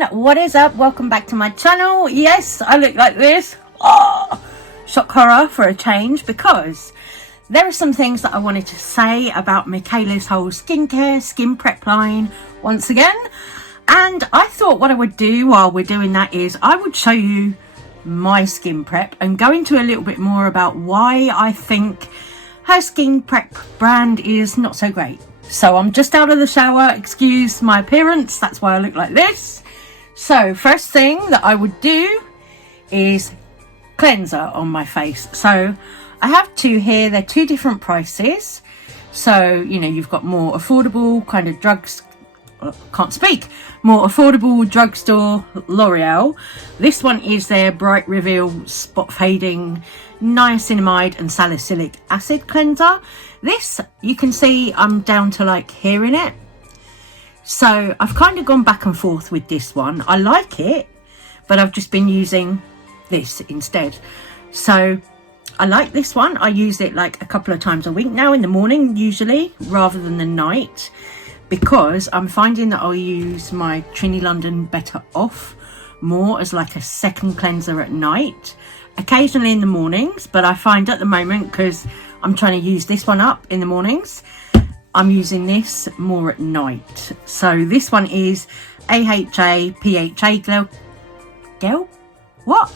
everyone, what is up? Welcome back to my channel. Yes, I look like this. Oh, shock horror for a change, because there are some things that I wanted to say about Mikayla's whole skincare, skin prep line once again. And I thought what I would do while we're doing that is I would show you my skin prep and go into a little bit more about why I think her skin prep brand is not so great. So I'm just out of the shower, excuse my appearance, that's why I look like this. So first thing that I would do is cleanser on my face. So I have two here, they're two different prices. So, you know, you've got more affordable kind of drugs, more affordable drugstore L'Oreal. This one is their Bright Reveal Spot Fading Niacinamide and Salicylic Acid Cleanser. This, you can see I'm down to like here in it. So I've kind of gone back and forth with this one. I like it, but I've just been using this instead. So I like this one. I use it like a couple of times a week now, in the morning usually, rather than the night, because I'm finding that I'll use my Trini London Better Off more as like a second cleanser at night, occasionally in the mornings. But I find at the moment, because I'm trying to use this one up in the mornings, I'm using this more at night. So this one is AHA PHA gel what?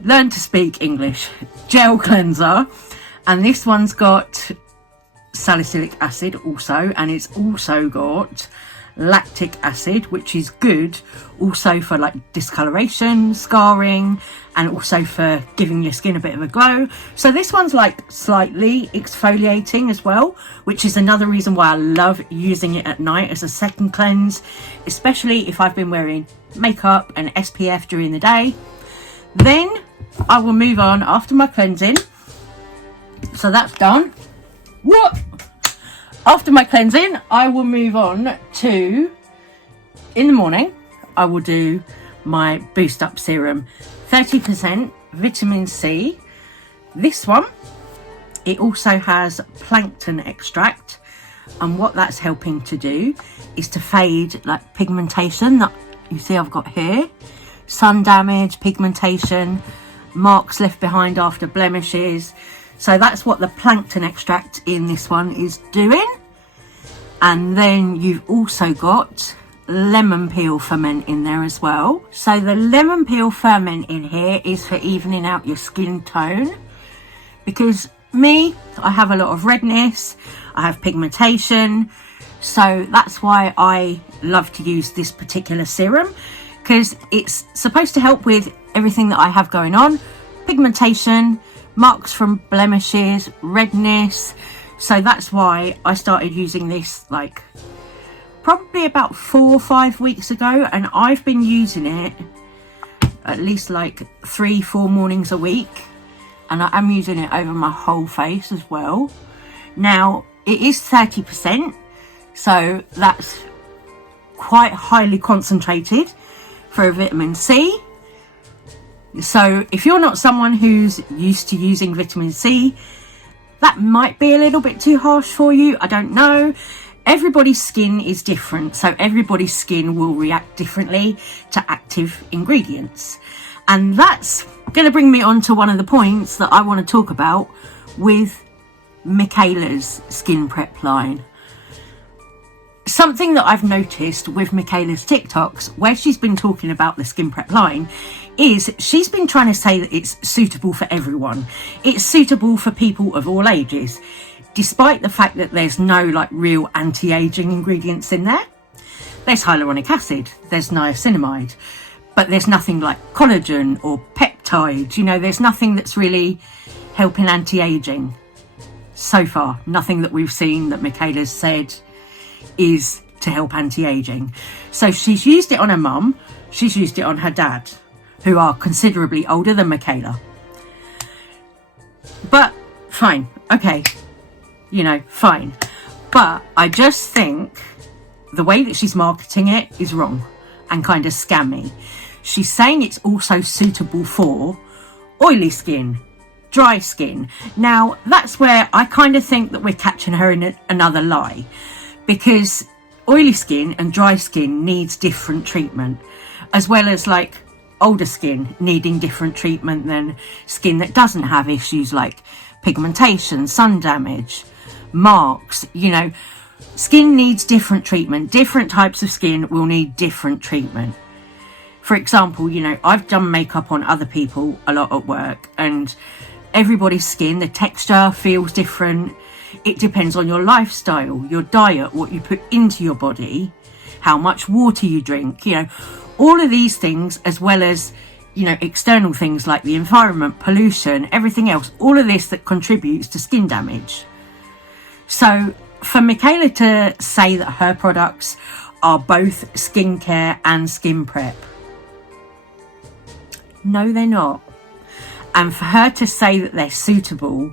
Learn to speak English. Gel cleanser. And this one's got salicylic acid also, and it's also got lactic acid, which is good also for like discoloration, scarring, and also for giving your skin a bit of a glow. So this one's like slightly exfoliating as well, which is another reason why I love using it at night as a second cleanse, especially if I've been wearing makeup and SPF during the day. Then I will move on after my cleansing. So that's done. What? After my cleansing, I will move on to, in the morning, I will do my Boost Up Serum. 30% vitamin C. This one, it also has plankton extract. And what that's helping to do is to fade like pigmentation that you see I've got here. Sun damage, pigmentation, marks left behind after blemishes. So that's what the plankton extract in this one is doing. And then you've also got lemon peel ferment in there as well. So the lemon peel ferment in here is for evening out your skin tone. Because me, I have a lot of redness, I have pigmentation. So that's why I love to use this particular serum, because it's supposed to help with everything that I have going on. Pigmentation, marks from blemishes, redness. So that's why I started using this like probably about 4 or 5 weeks ago, and I've been using it at least like 3-4 mornings a week, and I am using it over my whole face as well. Now it is 30%, so that's quite highly concentrated for a vitamin C. So if you're not someone who's used to using vitamin C, that might be a little bit too harsh for you. I don't know. Everybody's skin is different, so everybody's skin will react differently to active ingredients. And that's going to bring me on to one of the points that I want to talk about with Mikayla's skin prep line. Something that I've noticed with Mikayla's TikToks, where she's been talking about the skin prep line, is she's been trying to say that it's suitable for everyone. It's suitable for people of all ages, despite the fact that there's no like real anti-aging ingredients in there. There's hyaluronic acid, there's niacinamide, but there's nothing like collagen or peptides. You know, there's nothing that's really helping anti-aging so far. Nothing that we've seen that Mikayla's said is to help anti-aging. So she's used it on her mum, she's used it on her dad, who are considerably older than Mikayla. But fine, okay, you know, fine. But I just think the way that she's marketing it is wrong and kind of scammy. She's saying it's also suitable for oily skin, dry skin. Now that's where I kind of think that we're catching her in another lie, because oily skin and dry skin needs different treatment, as well as like older skin needing different treatment than skin that doesn't have issues like pigmentation, sun damage, marks. You know, skin needs different treatment. Different types of skin will need different treatment. For example, you know, I've done makeup on other people a lot at work, and everybody's skin, the texture feels different. It depends on your lifestyle, your diet, what you put into your body, how much water you drink, you know, all of these things, as well as, you know, external things like the environment, pollution, everything else, all of this that contributes to skin damage. So for Mikayla to say that her products are both skincare and skin prep, no, they're not. And for her to say that they're suitable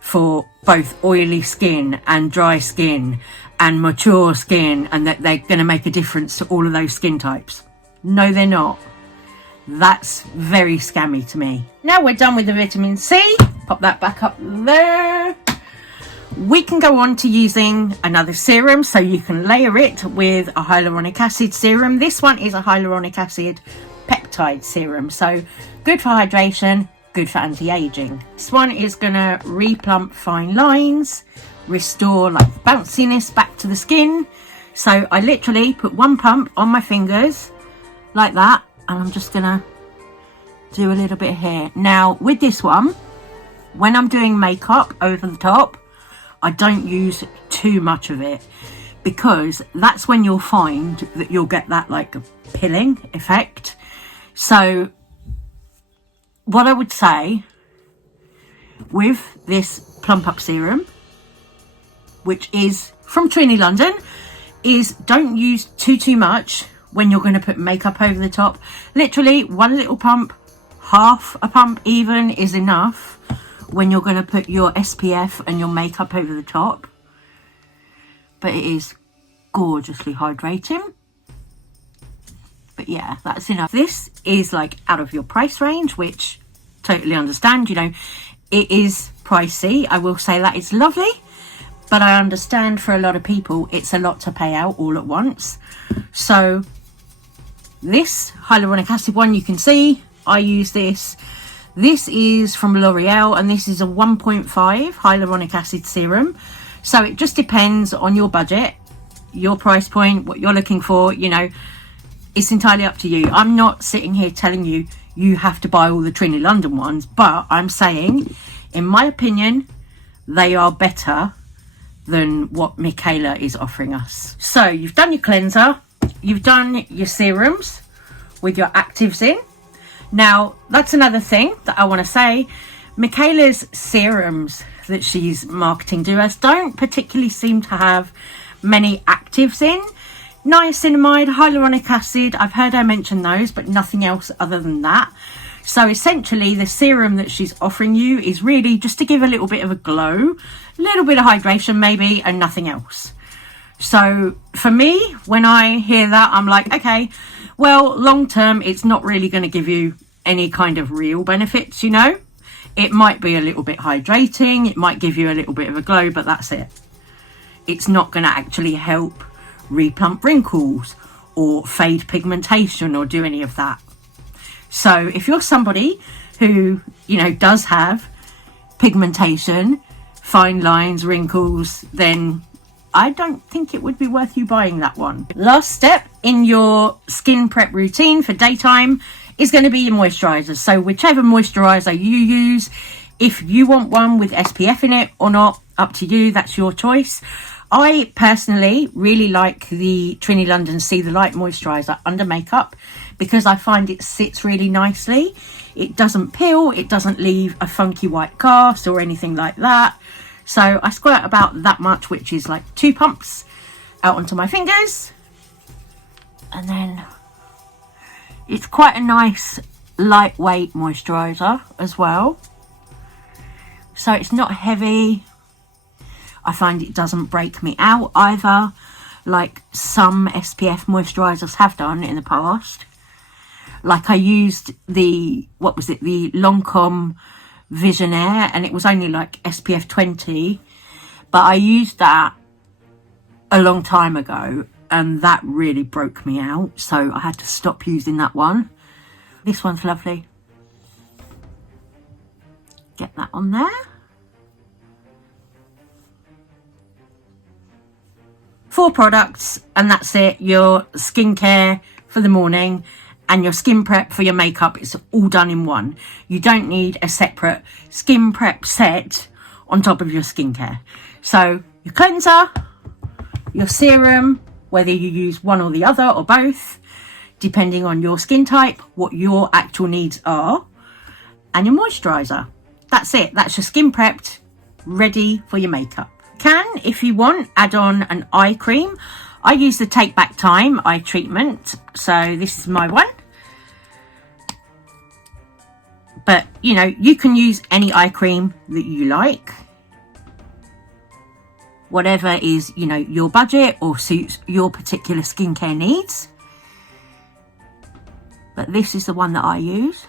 for both oily skin and dry skin and mature skin, and that they're going to make a difference to all of those skin types, no, they're not. That's very scammy to me. Now we're done with the vitamin C. Pop that back up there. We can go on to using another serum, so you can layer it with a hyaluronic acid serum. This one is a hyaluronic acid peptide serum, so good for hydration, good for anti-aging. This one is gonna replump fine lines, restore like bounciness back to the skin. So I literally put one pump on my fingers like that, and I'm just gonna do a little bit here. Now with this one, when I'm doing makeup over the top, I don't use too much of it, because that's when you'll find that you'll get that like pilling effect. So what I would say with this plump up serum, which is from Trini London, is don't use too much when you're going to put makeup over the top. Literally one little pump, half a pump even, is enough when you're going to put your SPF and your makeup over the top. But it is gorgeously hydrating. But yeah, that's enough. This is like out of your price range, which totally understand. You know, it is pricey, I will say that. It's lovely, but I understand for a lot of people it's a lot to pay out all at once. So this hyaluronic acid one, you can see I use this. This is from L'Oreal, and this is a 1.5 hyaluronic acid serum. So it just depends on your budget, your price point, what you're looking for. You know, it's entirely up to you. I'm not sitting here telling you you have to buy all the Trini London ones, but I'm saying, in my opinion, they are better than what Mikayla is offering us. So you've done your cleanser, you've done your serums with your actives in. Now, that's another thing that I want to say. Mikayla's serums that she's marketing to us don't particularly seem to have many actives in. Niacinamide, hyaluronic acid, I've heard her mention those, but nothing else other than that. So essentially the serum that she's offering you is really just to give a little bit of a glow, a little bit of hydration maybe, and nothing else. So for me, when I hear that, I'm like, okay, well, long term, it's not really going to give you any kind of real benefits, you know. It might be a little bit hydrating, it might give you a little bit of a glow, but that's it. It's not going to actually help replump wrinkles or fade pigmentation or do any of that. So if you're somebody who, you know, does have pigmentation, fine lines, wrinkles, then I don't think it would be worth you buying that one. Last step in your skin prep routine for daytime is going to be your moisturizer. So whichever moisturizer you use, if you want one with SPF in it or not, up to you, that's your choice. I personally really like the Trini London See the Light moisturizer under makeup, because I find it sits really nicely. It doesn't peel, it doesn't leave a funky white cast or anything like that. So I squirt about that much, which is like 2 pumps out onto my fingers. And then it's quite a nice lightweight moisturizer as well. So it's not heavy. I find it doesn't break me out either, like some SPF moisturizers have done in the past. Like I used the, what was it, the Lancome Visionaire, and it was only like SPF 20, but I used that a long time ago and that really broke me out, so I had to stop using that one. This one's lovely. Get that on there. 4 products, and that's it. Your skincare for the morning and your skin prep for your makeup, it's all done in one. You don't need a separate skin prep set on top of your skincare. So your cleanser, your serum, whether you use one or the other or both, depending on your skin type, what your actual needs are, and your moisturizer. That's it. That's your skin prepped, ready for your makeup. Can, if you want, add on an eye cream. I use the Take Back Time eye treatment, so this is my one. But you know, you can use any eye cream that you like, whatever is, you know, your budget or suits your particular skincare needs. But this is the one that I use.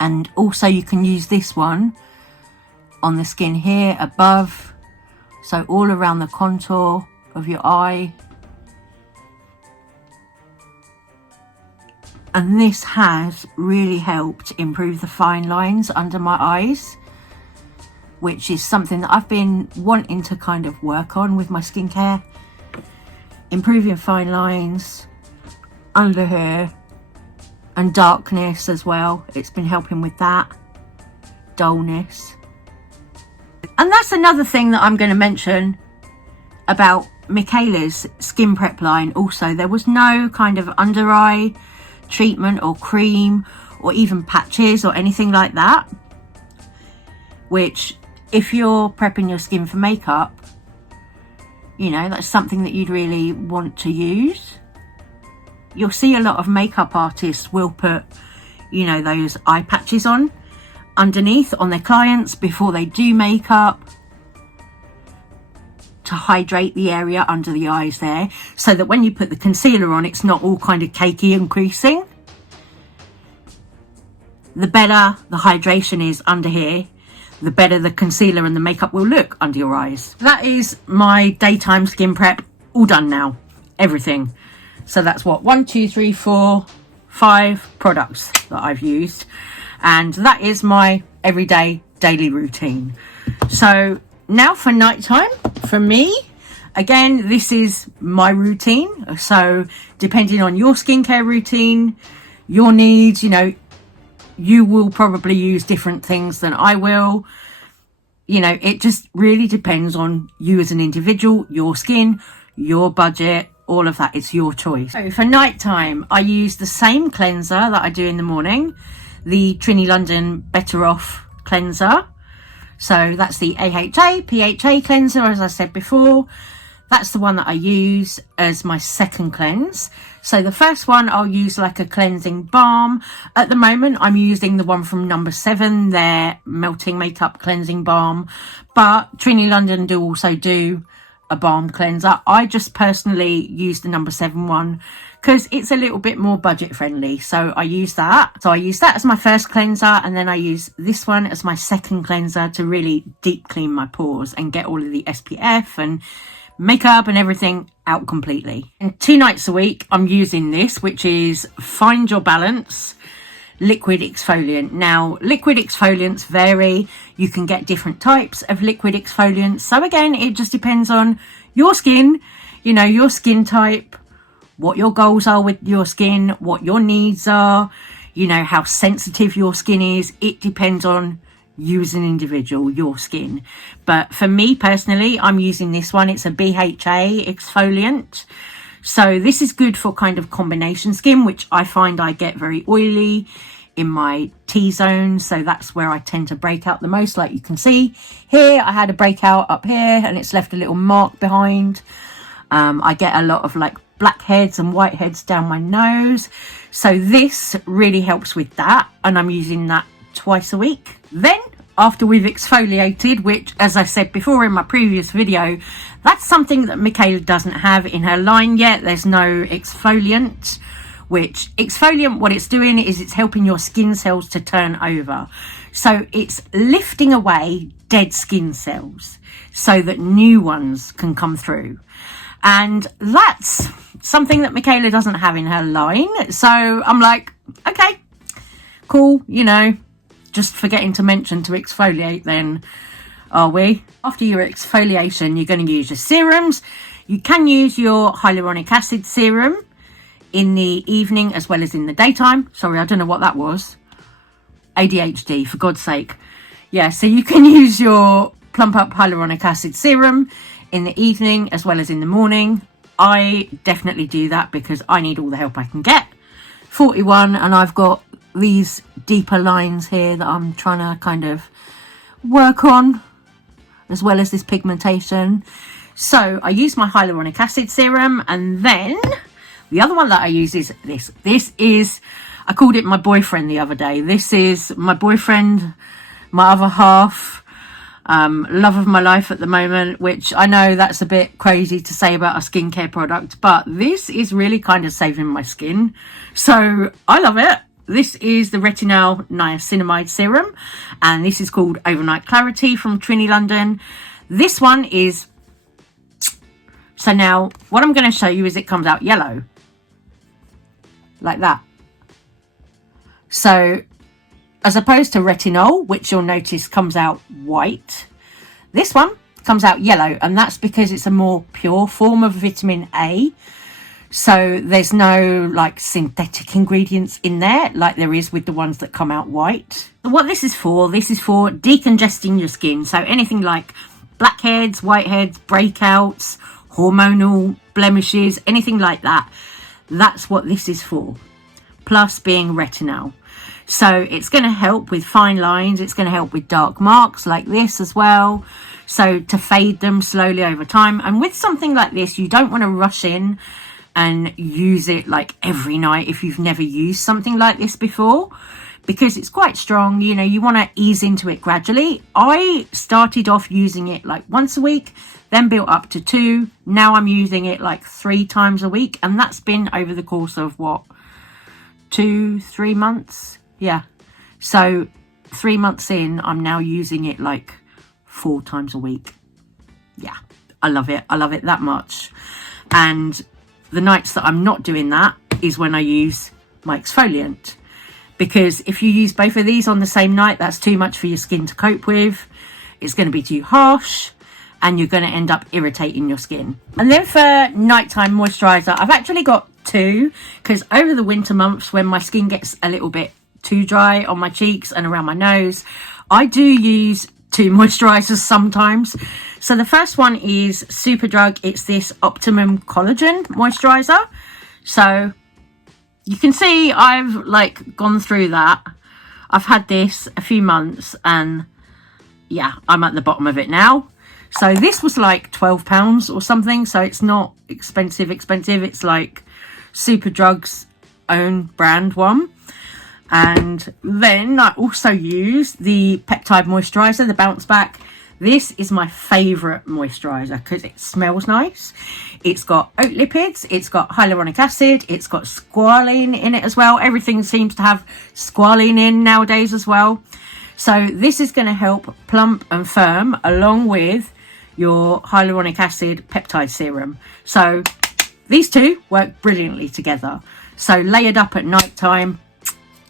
And also you can use this one on the skin here above, so all around the contour of your eye. And this has really helped improve the fine lines under my eyes, which is something that I've been wanting to kind of work on with my skincare. Improving fine lines under here and darkness as well. It's been helping with that. Dullness. And that's another thing that I'm going to mention about Mikayla's skin prep line also. There was no kind of under eye treatment or cream or even patches or anything like that, which if you're prepping your skin for makeup, you know, that's something that you'd really want to use. You'll see a lot of makeup artists will put, you know, those eye patches on underneath on their clients before they do makeup to hydrate the area under the eyes there, so that when you put the concealer on, it's not all kind of cakey and creasing. The better the hydration is under here, the better the concealer and the makeup will look under your eyes. That is my daytime skin prep all done now, everything. So that's what, 1, 2, 3, 4, 5 products that I've used, and that is my everyday daily routine. So now for nighttime, for me, again, this is my routine. So depending on your skincare routine, your needs, you know, you will probably use different things than I will. You know, it just really depends on you as an individual, your skin, your budget, all of that. It's your choice. So for nighttime, I use the same cleanser that I do in the morning, the Trini London Better Off cleanser. So that's the AHA, PHA cleanser, as I said before. That's the one that I use as my second cleanse. So the first one, I'll use like a cleansing balm. At the moment, I'm using the one from number 7, their melting makeup cleansing balm. But Trini London do also do a balm cleanser. I just personally use the number 7 one because it's a little bit more budget friendly, so I use that. So I use that as my first cleanser, and then I use this one as my second cleanser to really deep clean my pores and get all of the SPF and makeup and everything out completely. And 2 nights a week I'm using this, which is Find Your Balance liquid exfoliant. Now, liquid exfoliants vary. You can get different types of liquid exfoliants. So again, it just depends on your skin, you know, your skin type, what your goals are with your skin, what your needs are, you know, how sensitive your skin is. It depends on you as an individual, your skin. But for me personally, I'm using this one. It's a BHA exfoliant. So this is good for kind of combination skin, which I find I get very oily in my T-zone. So that's where I tend to break out the most. Like you can see here, I had a breakout up here and it's left a little mark behind. I get a lot of like blackheads and whiteheads down my nose. So this really helps with that. And I'm using that twice a week. Then after we've exfoliated, which as I said before in my previous video, that's something that Mikayla doesn't have in her line yet. There's no exfoliant which exfoliant, what it's doing is it's helping your skin cells to turn over. So it's lifting away dead skin cells so that new ones can come through. And that's something that Mikayla doesn't have in her line. So I'm like, okay, cool, you know, just forgetting to mention to exfoliate then, are we? After your exfoliation, you're going to use your serums. You can use your hyaluronic acid serum in the evening as well as in the daytime. Sorry, I don't know what that was. ADHD, for God's sake. Yeah, so you can use your Plump Up hyaluronic acid serum in the evening as well as in the morning. I definitely do that because I need all the help I can get. 41, and I've got these deeper lines here that I'm trying to kind of work on, as well as this pigmentation. So I use my hyaluronic acid serum, and then the other one that I use is this. This is, I called it my boyfriend the other day. This is my boyfriend, my other half, love of my life at the moment, which I know that's a bit crazy to say about a skincare product, but this is really kind of saving my skin. So I love it. This is the Retinol Niacinamide Serum, and this is called Overnight Clarity from Trini London. This one is, so now what I'm going to show you is it comes out yellow, like that. So as opposed to retinol, which you'll notice comes out white, this one comes out yellow, and that's because it's a more pure form of vitamin A. So there's no like synthetic ingredients in there like there is with the ones that come out white. What this is for decongesting your skin. So anything like blackheads, whiteheads, breakouts, hormonal blemishes, anything like that, that's what this is for. Plus being retinol. So it's going to help with fine lines. It's going to help with dark marks like this as well. So to fade them slowly over time. And with something like this, you don't want to rush in and use it like every night if you've never used something like this before, because it's quite strong. You know, you want to ease into it gradually. I started off using it like once a week, then built up to 2. Now I'm using it like 3 times a week. And that's been over the course of what, 2-3 months? Yeah, so 3 months in, I'm now using it like 4 times a week. Yeah, I love it. I love it that much. And the nights that I'm not doing that is when I use my exfoliant. Because if you use both of these on the same night, that's too much for your skin to cope with. It's going to be too harsh, and you're going to end up irritating your skin. And then for nighttime moisturizer, I've actually got 2, because over the winter months when my skin gets a little bit too dry on my cheeks and around my nose, I do use 2 moisturizers sometimes. So the first one is Superdrug. It's this Optimum Collagen moisturizer. So you can see I've like gone through that. I've had this a few months, and yeah, I'm at the bottom of it now. So this was like £12 or something. So it's not expensive. It's like Superdrug's own brand one. And then I also use the peptide moisturizer, the Bounce Back. This is my favorite moisturizer because it smells nice. It's got oat lipids, it's got hyaluronic acid, it's got squalene in it as well. Everything seems to have squalene in nowadays as well. So this is going to help plump and firm along with your hyaluronic acid peptide serum. So these 2 work brilliantly together. So layered up at night time,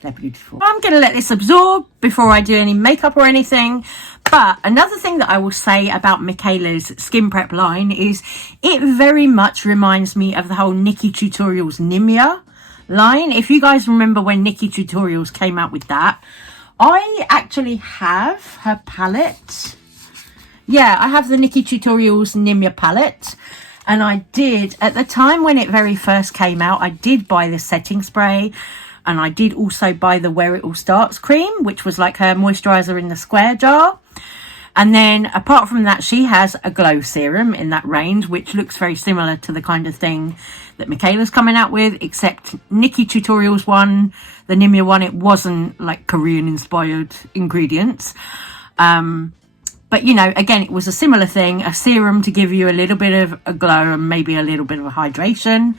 they're beautiful. I'm going to let this absorb before I do any makeup or anything. But another thing that I will say about Mikayla's skin prep line is it very much reminds me of the whole Nikki Tutorials Nimia line. If you guys remember when Nikki Tutorials came out with that, I actually have her palette. Yeah, I have the Nikki Tutorials Nimia palette. And I did, at the time when it very first came out, I did buy the setting spray. And I did also buy the Where It All Starts cream, which was like her moisturizer in the square jar. And then apart from that, she has a glow serum in that range, which looks very similar to the kind of thing that Mikayla's coming out with, except Nikki Tutorials one, the Nimia one, it wasn't like Korean inspired ingredients. But, you know, again, it was a similar thing, a serum to give you a little bit of a glow and maybe a little bit of a hydration.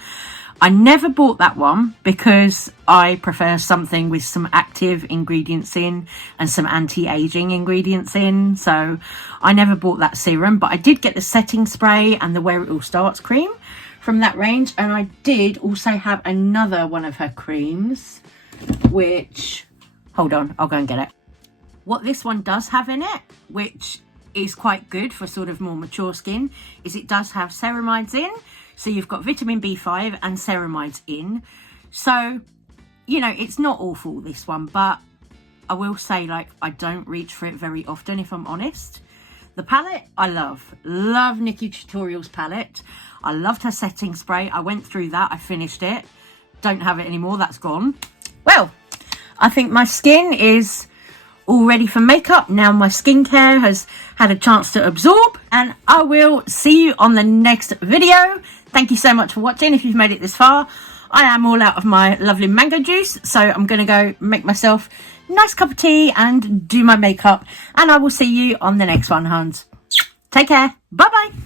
I never bought that one because I prefer something with some active ingredients in and some anti-aging ingredients in. So I never bought that serum, but I did get the setting spray and the Where It All Starts cream from that range. And I did also have another one of her creams, which, hold on, I'll go and get it. What this one does have in it, which is quite good for sort of more mature skin, is it does have ceramides in. So you've got vitamin B5 and ceramides in. So, you know, it's not awful, this one, but I will say, like, I don't reach for it very often, if I'm honest. The palette, I love Nikki Tutorial's palette. I loved her setting spray. I went through that, I finished it. Don't have it anymore, that's gone. Well, I think my skin is all ready for makeup. Now my skincare has had a chance to absorb, and I will see you on the next video. Thank you so much for watching. If you've made it this far, I am all out of my lovely mango juice, so I'm going to go make myself a nice cup of tea and do my makeup, and I will see you on the next one, Hans. Take care. Bye bye.